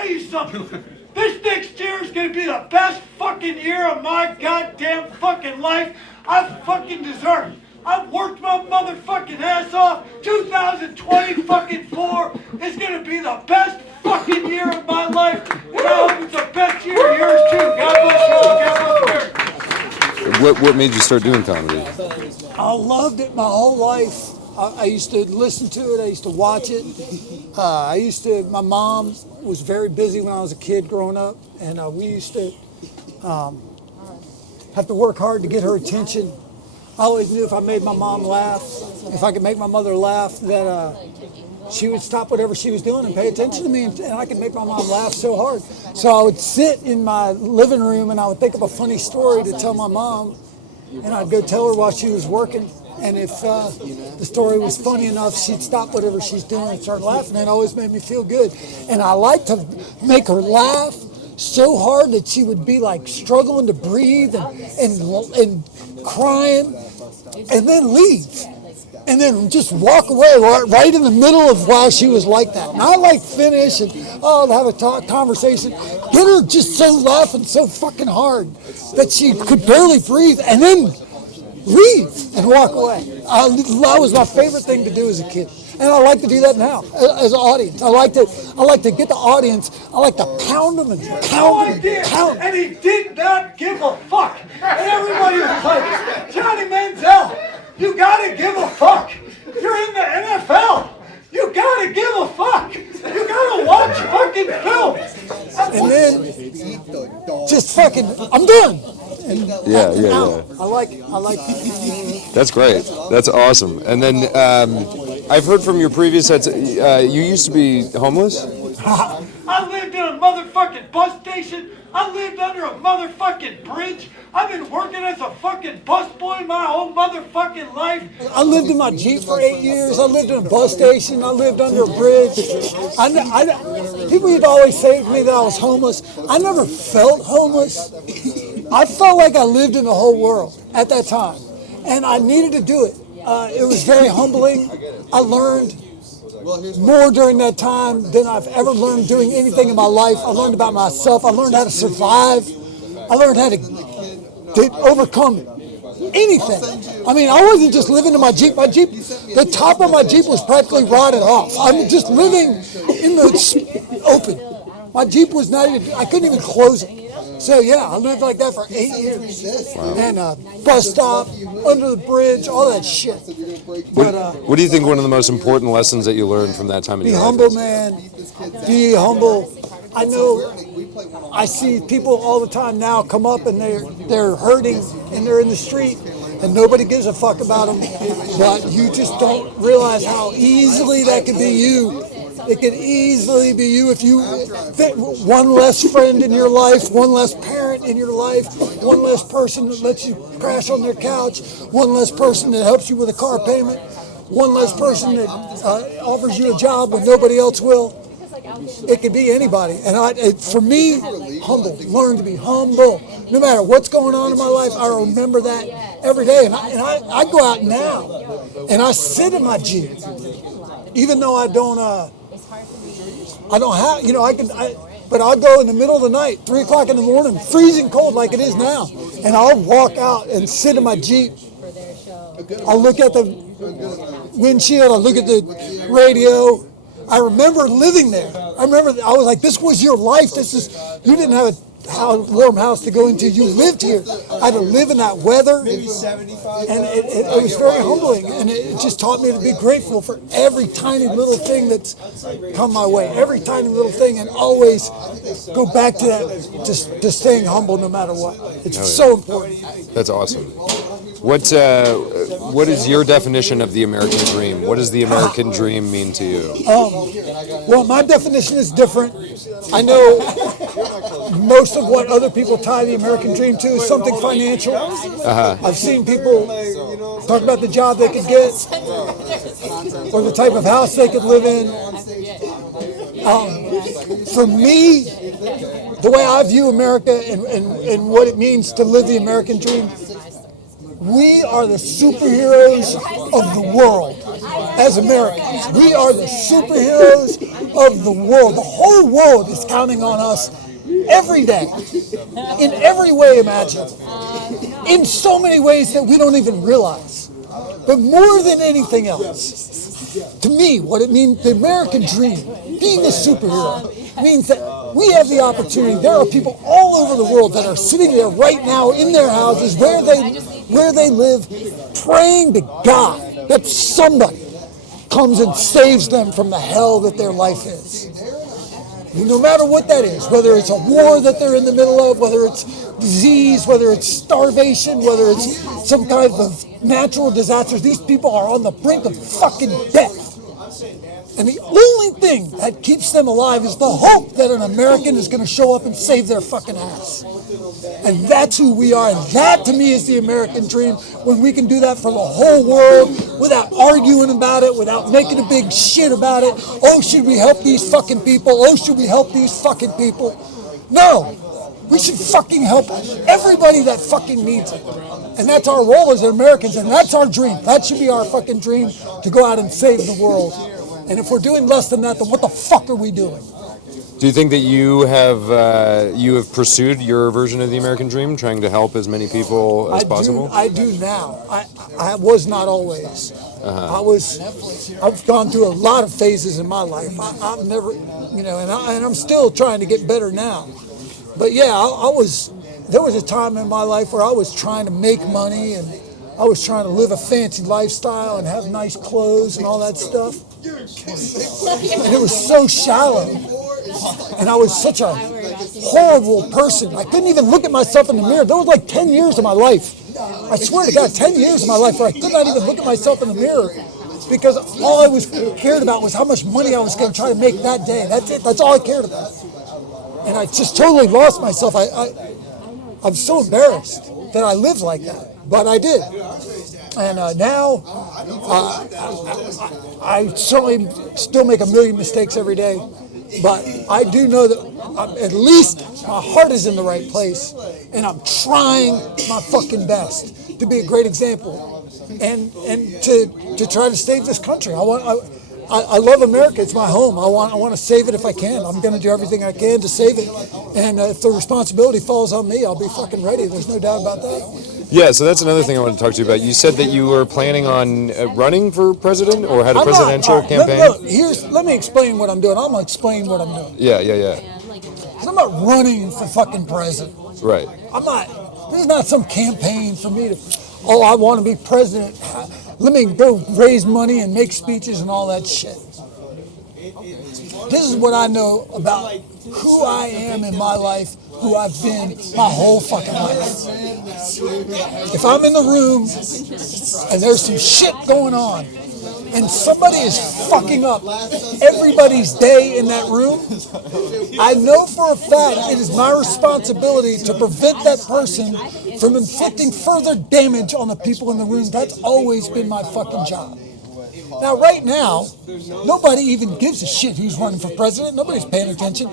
tell you something. This next year is gonna be the best fucking year of my goddamn fucking life I've fucking deserved. I've worked my motherfucking ass off. 2020 fucking 4 is gonna be the best fucking year of my life. And I hope it's the best year of yours too. God bless you all. God bless America. What made you start doing comedy? I loved it my whole life. I used to listen to it. I used to watch it. My mom was very busy when I was a kid growing up, and we used to have to work hard to get her attention. I always knew if I made my mom laugh, if I could make my mother laugh, that she would stop whatever she was doing and pay attention to me, and I could make my mom laugh so hard. So I would sit in my living room and I would think of a funny story to tell my mom, and I'd go tell her while she was working. And if the story was funny enough, she'd stop whatever she's doing and start laughing. It always made me feel good. And I like to make her laugh so hard that she would be like struggling to breathe and crying, and then leave. And then just walk away right in the middle of while she was like that. Not like finish and have a conversation. Get her just so laughing so fucking hard that she could barely breathe, and then leave and walk away. That was my favorite thing to do as a kid, and I like to do that now as an audience. I like to get the audience. I like to pound them and pound them. And he did not give a fuck. And everybody was like, Johnny Manziel, you gotta give a fuck. You're in the NFL. You gotta give a fuck. You gotta watch fucking film. And then just fucking, I'm done. Yeah. I like. That's great. That's awesome. And then I've heard from your previous sets, you used to be homeless? I lived in a motherfucking bus station. I lived under a motherfucking bridge. I've been working as a fucking busboy my whole motherfucking life. I lived in my Jeep for 8 years. I lived in a bus station. I lived under a bridge. People used to always say to me that I was homeless. I never felt homeless. I felt like I lived in the whole world at that time, and I needed to do it. It was very humbling. I learned more during that time than I've ever learned doing anything in my life. I learned about myself. I learned how to survive. I learned how to overcome anything. I mean, I wasn't just living in my Jeep. The top of my Jeep was practically rotted off. I'm just living in the open. My Jeep was not even, I couldn't even close it. So yeah, I lived like that for 8 years. Wow. And bus stop, under the bridge, all that shit. But what do you think one of the most important lessons that you learned from that time in your life? Be humble, man. Be humble. I know I see people all the time now come up and they're hurting and they're in the street and nobody gives a fuck about them. But you just don't realize how easily that could be you. It could easily be you if you fit one less friend in your life, one less parent in your life, one less person that lets you crash on their couch, one less person that helps you with a car payment, one less person that offers you a job when nobody else will. It could be anybody. And for me, humble. Learn to be humble. No matter what's going on in my life, I remember that every day. And I go out now and I sit in my Jeep, even though I don't have, but I'll go in the middle of the night, 3 o'clock in the morning, freezing cold like it is now, and I'll walk out and sit in my Jeep. I'll look at the windshield, I'll look at the radio. I remember living there. I was like, this was your life. You didn't have a warm house to go into. You lived here. I had to live in that weather. And it was very humbling. And it just taught me to be grateful for every tiny little thing that's come my way. Every tiny little thing, and always go back to that, to staying humble no matter what. It's so important. That's awesome. What is your definition of the American dream? What does the American dream mean to you? Well, my definition is different. I know most of what other people tie the American dream to is something financial. I've seen people talk about the job they could get or the type of house they could live in. For me, the way I view America and what it means to live the American dream, we are the superheroes of the world as Americans. We are the superheroes of the world, the whole world is counting on us every day, in every way imaginable, in so many ways that we don't even realize. But more than anything else, to me, what it means, the American dream, being a superhero, means that we have the opportunity. There are people all over the world that are sitting there right now in their houses, where they live, praying to God that somebody comes and saves them from the hell that their life is. No matter what that is, whether it's a war that they're in the middle of, whether it's disease, whether it's starvation, whether it's some kind of natural disasters, these people are on the brink of fucking death. And the only thing that keeps them alive is the hope that an American is going to show up and save their fucking ass. And that's who we are. And that, to me, is the American dream, when we can do that for the whole world without arguing about it, without making a big shit about it. Oh, should we help these fucking people? Oh, should we help these fucking people? No. We should fucking help everybody that fucking needs it. And that's our role as Americans, and that's our dream. That should be our fucking dream, to go out and save the world. And if we're doing less than that, then what the fuck are we doing? Do you think that you have pursued your version of the American dream, trying to help as many people as possible? I do now. I was not always. I've gone through a lot of phases in my life. I've never, and I'm still trying to get better now. But yeah, there was a time in my life where I was trying to make money, and I was trying to live a fancy lifestyle and have nice clothes and all that stuff. And it was so shallow. And I was such a horrible person. I couldn't even look at myself in the mirror. There was like 10 years of my life. I swear to God, 10 years of my life where I could not even look at myself in the mirror, because all I was cared about was how much money I was going to try to make that day. That's it. That's all I cared about. And I just totally lost myself. I'm so embarrassed that I lived like that, but I did. And now, I certainly still make a million mistakes every day, but I do know that at least my heart is in the right place, and I'm trying my fucking best to be a great example, and to try to save this country. I love America. It's my home. I want to save it if I can. I'm going to do everything I can to save it. And if the responsibility falls on me, I'll be fucking ready. There's no doubt about that. Yeah, so that's another thing I want to talk to you about. You said that you were planning on running for president, or had a presidential campaign? Let me explain what I'm doing. I'm going to explain what I'm doing. Yeah. 'Cause I'm not running for fucking president. Right. This is not some campaign for me to, I want to be president. Let me go raise money and make speeches and all that shit. This is what I know about who I am in my life, who I've been my whole fucking life. If I'm in the room and there's some shit going on, and somebody is fucking up everybody's day in that room, I know for a fact it is my responsibility to prevent that person from inflicting further damage on the people in the room. That's always been my fucking job. Now, right now, nobody even gives a shit who's running for president. Nobody's paying attention.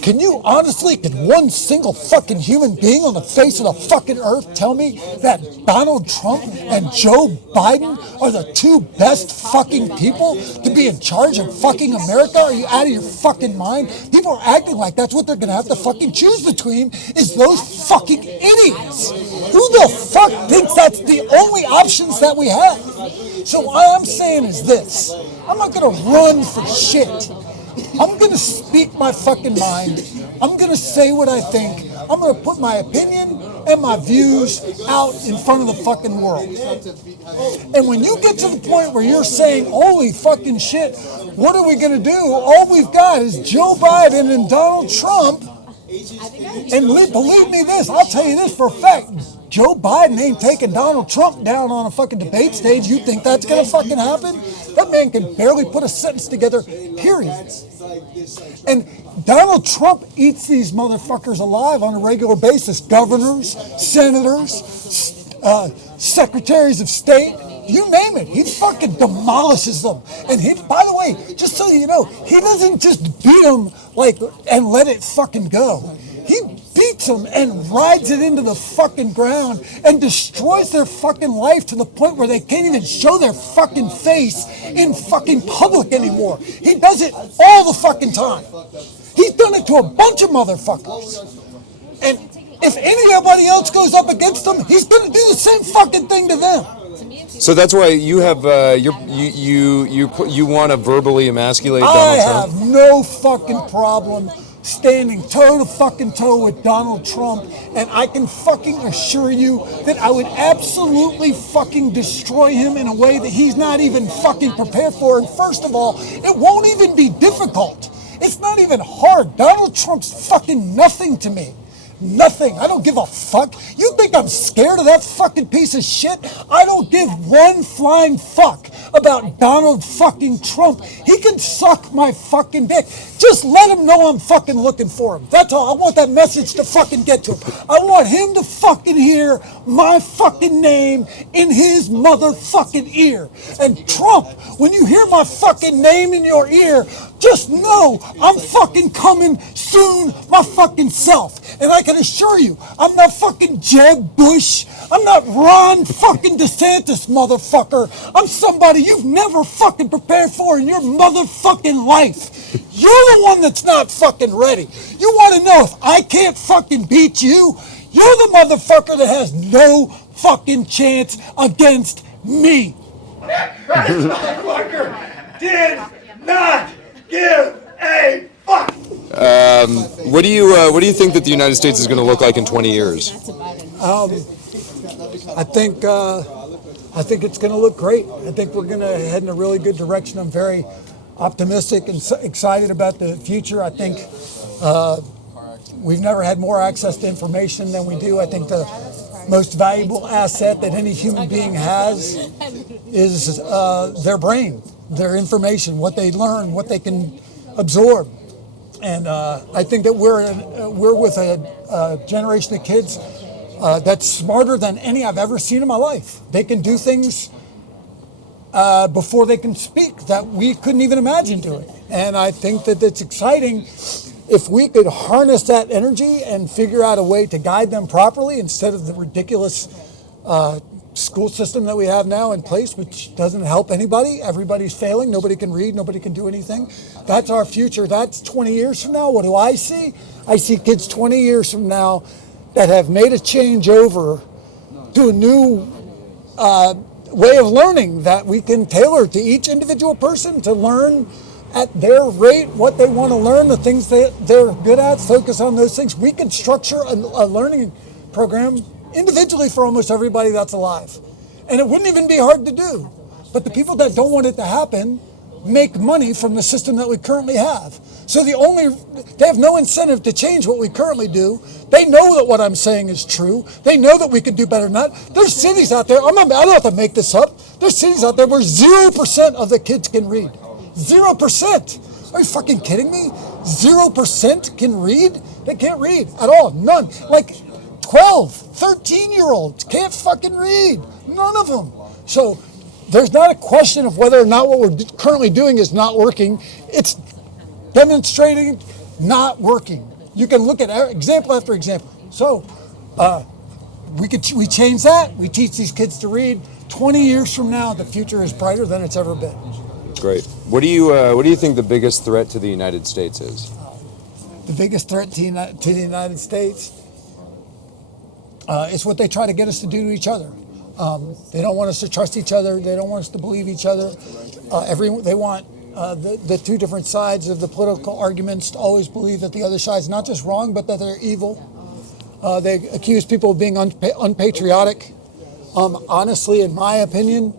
Could one single fucking human being on the face of the fucking earth tell me that Donald Trump and Joe Biden are the two best fucking people to be in charge of fucking America? Are you out of your fucking mind? People are acting like that's what they're going to have to fucking choose between, is those fucking idiots. Who the fuck thinks that's the only options that we have? So what I'm saying is this. I'm not going to run for shit. I'm going to speak my fucking mind. I'm going to say what I think. I'm going to put my opinion and my views out in front of the fucking world. And when you get to the point where you're saying, holy fucking shit, what are we going to do? All we've got is Joe Biden and Donald Trump. And believe me this, I'll tell you this for a fact. Joe Biden ain't taking Donald Trump down on a fucking debate stage. You think that's going to fucking happen? That man can barely put a sentence together, period. And Donald Trump eats these motherfuckers alive on a regular basis. Governors, senators, secretaries of state, you name it. He fucking demolishes them. And by the way, just so you know, he doesn't just beat them and let it fucking go. He beats beats them and rides it into the fucking ground and destroys their fucking life to the point where they can't even show their fucking face in fucking public anymore. He does it all the fucking time. He's done it to a bunch of motherfuckers. And if anybody else goes up against him, he's going to do the same fucking thing to them. So that's why you have you want to verbally emasculate Donald Trump? I have no fucking problem standing toe to fucking toe with Donald Trump, and I can fucking assure you that I would absolutely fucking destroy him in a way that he's not even fucking prepared for. And first of all, it won't even be difficult. It's not even hard. Donald Trump's fucking nothing to me. Nothing. I don't give a fuck. You think I'm scared of that fucking piece of shit? I don't give one flying fuck about Donald fucking Trump. He can suck my fucking dick. Just let him know I'm fucking looking for him. That's all. I want that message to fucking get to him. I want him to fucking hear my fucking name in his motherfucking ear. And Trump, when you hear my fucking name in your ear, just know I'm fucking coming soon, my fucking self. And I can assure you, I'm not fucking Jeb Bush. I'm not Ron fucking DeSantis, motherfucker. I'm somebody you've never fucking prepared for in your motherfucking life. You're the one that's not fucking ready. You want to know if I can't fucking beat you? You're the motherfucker that has no fucking chance against me. That motherfucker did not give a fuck. What do you think that the United States is going to look like in 20 years? I think it's going to look great. I think we're going to head in a really good direction. I'm very optimistic and excited about the future. I think we've never had more access to information than we do. I think the most valuable asset that any human being has is their brain, their information, what they learn, what they can absorb. And I think that we're with a generation of kids that's smarter than any I've ever seen in my life. They can do things before they can speak that we couldn't even imagine doing. And I think that it's exciting if we could harness that energy and figure out a way to guide them properly instead of the ridiculous school system that we have now in place, which doesn't help anybody. Everybody's failing. Nobody can read. Nobody can do anything. That's our future. That's 20 years from now. What do I see? I see kids 20 years from now that have made a change over to a new way of learning that we can tailor to each individual person to learn at their rate what they want to learn, the things that they're good at, focus on those things. We can structure a learning program individually for almost everybody that's alive. And it wouldn't even be hard to do. But the people that don't want it to happen make money from the system that we currently have. So they have no incentive to change what we currently do. They know that what I'm saying is true. They know that we can do better than that. There's cities out there, I don't have to make this up. There's cities out there where 0% of the kids can read. 0%. Are you fucking kidding me? 0% can read? They can't read at all. None. Like 12, 13-year-olds can't fucking read. None of them. So there's not a question of whether or not what we're currently doing is not working. It's demonstrating not working. You can look at example after example. So we change that. We teach these kids to read. 20 years from now, the future is brighter than it's ever been. Great. What do you think the biggest threat to the United States is? The biggest threat to the United States is what they try to get us to do to each other. They don't want us to trust each other. They don't want us to believe each other. They want the two different sides of the political arguments to always believe that the other side's not just wrong, but that they're evil. They accuse people of being unpatriotic. Honestly, in my opinion,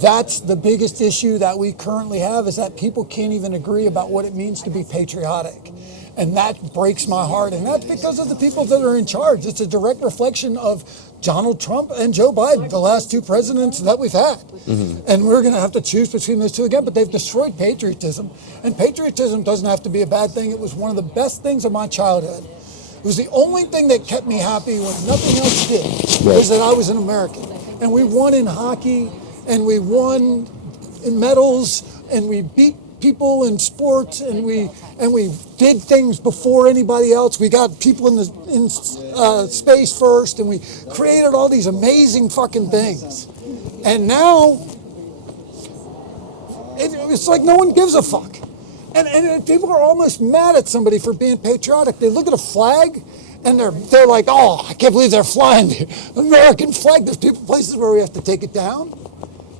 that's the biggest issue that we currently have, is that people can't even agree about what it means to be patriotic. And that breaks my heart. And that's because of the people that are in charge. It's a direct reflection of Donald Trump and Joe Biden, the last two presidents that we've had. Mm-hmm. And we're going to have to choose between those two again. But they've destroyed patriotism. And patriotism doesn't have to be a bad thing. It was one of the best things of my childhood. It was the only thing that kept me happy when nothing else did, was that I was an American. And we won in hockey, and we won in medals, and we beat people in sports, and we did things before anybody else. We got people in space first, and we created all these amazing fucking things. And now it's like no one gives a fuck. And people are almost mad at somebody for being patriotic. They look at a flag and they're like, oh, I can't believe they're flying the American flag. There's places where we have to take it down.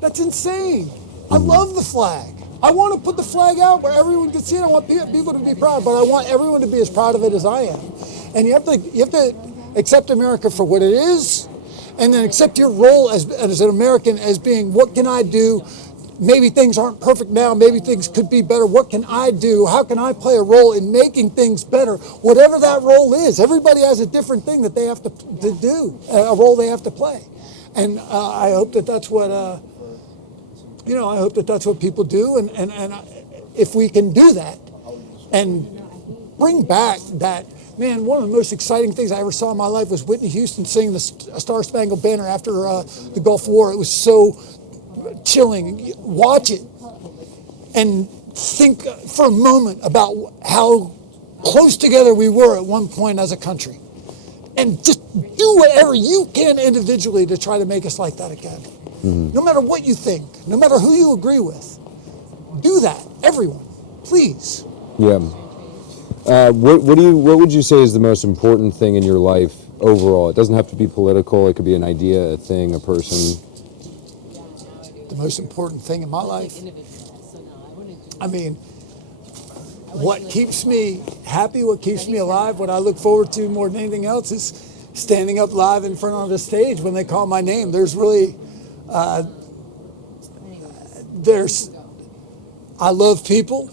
That's insane. I love the flag. I want to put the flag out where everyone can see it. I want people to be proud, but I want everyone to be as proud of it as I am. And you have to accept America for what it is, and then accept your role as an American as being, what can I do? Maybe things aren't perfect now. Maybe things could be better. What can I do? How can I play a role in making things better? Whatever that role is. Everybody has a different thing that they have to do, a role they have to play. And I hope that that's what, I hope that that's what people do. And if we can do that and bring back that, man, one of the most exciting things I ever saw in my life was Whitney Houston singing the Star Spangled Banner after the Gulf War. It was so chilling. Watch it and think for a moment about how close together we were at one point as a country, and just do whatever you can individually to try to make us like that again. No matter what you think, no matter who you agree with, do that. Everyone, please. Yeah. What would you say is the most important thing in your life overall? It doesn't have to be political. It could be an idea, a thing, a person. The most important thing in my life, I mean, what keeps me happy, what keeps me alive, what I look forward to more than anything else is standing up live in front of the stage when they call my name. There's really, I love people.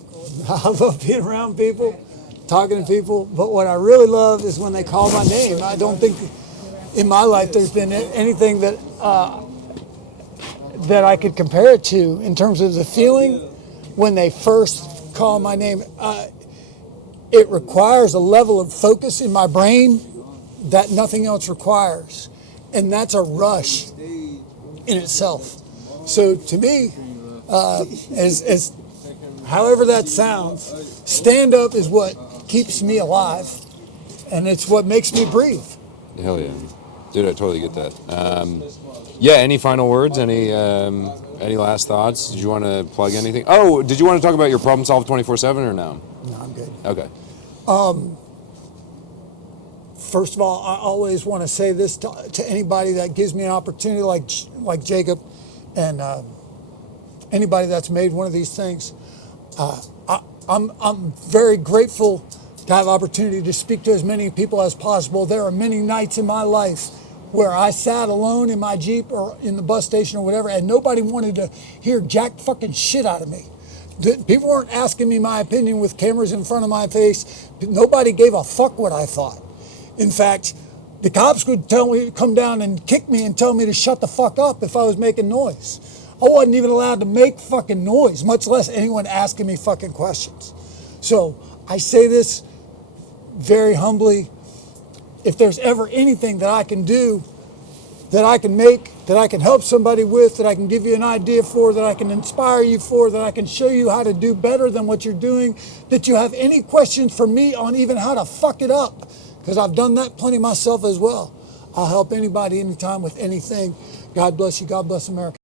I love being around people, talking to people. But what I really love is when they call my name. I don't think in my life there's been anything that I could compare it to in terms of the feeling when they first call my name. It requires a level of focus in my brain that nothing else requires. And that's a rush in itself. So to me, as however that sounds, stand up is what keeps me alive, and it's what makes me breathe. Hell yeah. Dude, I totally get that. Yeah, any final words? Any last thoughts? Did you want to plug anything? Oh, did you want to talk about your Problem Solve 24/7 or no? No, I'm good. Okay. First of all, I always want to say this to anybody that gives me an opportunity, like Jacob, and anybody that's made one of these things. I'm very grateful to have opportunity to speak to as many people as possible. There are many nights in my life where I sat alone in my Jeep or in the bus station or whatever, and nobody wanted to hear jack fucking shit out of me. People weren't asking me my opinion with cameras in front of my face. Nobody gave a fuck what I thought. In fact, the cops would come down and kick me and tell me to shut the fuck up if I was making noise. I wasn't even allowed to make fucking noise, much less anyone asking me fucking questions. So I say this very humbly. If there's ever anything that I can do, that I can make, that I can help somebody with, that I can give you an idea for, that I can inspire you for, that I can show you how to do better than what you're doing, that you have any questions for me on even how to fuck it up, because I've done that plenty myself as well. I'll help anybody anytime with anything. God bless you. God bless America.